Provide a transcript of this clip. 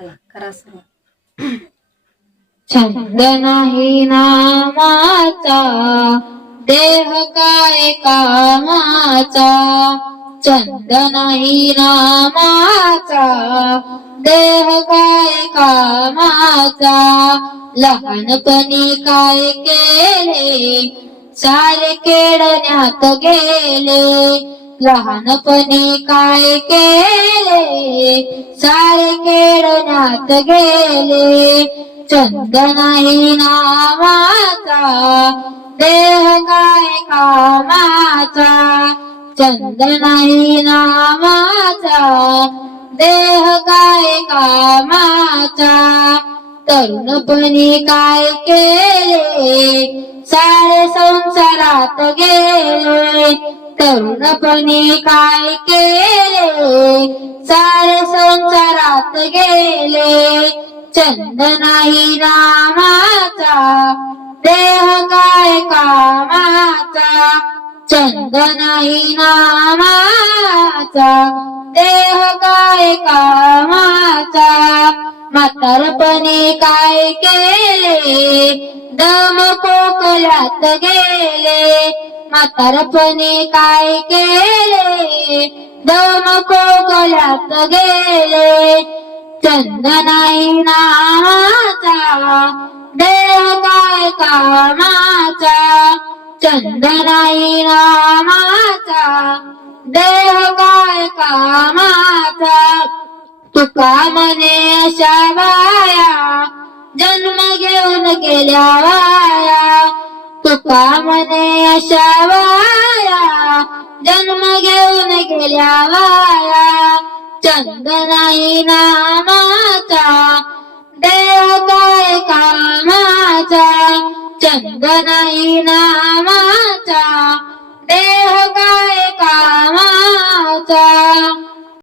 चला करा सुरू छंद नाही नामाचा देह काय कामाचा? छंद नाही नामाचा देह काय कामाचा? लहानपणी काय केले? सारे केडण्यात गेले? लहानपणी काय केले? सारे केडण्यात गेले. चंद नाही नावाचा देह काय कामाचा? चंद नाही नामाचा देह काय कामाचा? तरुणपणी काय केले? सारे संसारात गेले. तरुणपणी काय केले? सारे संसारात गेले. चंद नाही रामाचा देह काय कामाचा? चंद नाही नामाचा देह काय कामाचा? म्हातारपणी काय केले? दम कोकलात गेले. म्हातारपणे काय केले? दम कोकलात गेले. चंद नाही नामाचा देह काय कामाचा? चंद नाही नामाचा. देह काय कामाचा? तुका मने अशा बाया जन्म घेऊन गेल्या कामने अशा वाया जन्म घेऊन गेल्या वाया. चंद नाही नामाचा देव काय कामाचा? चंद नाही नामाचा देह काय कामाचा?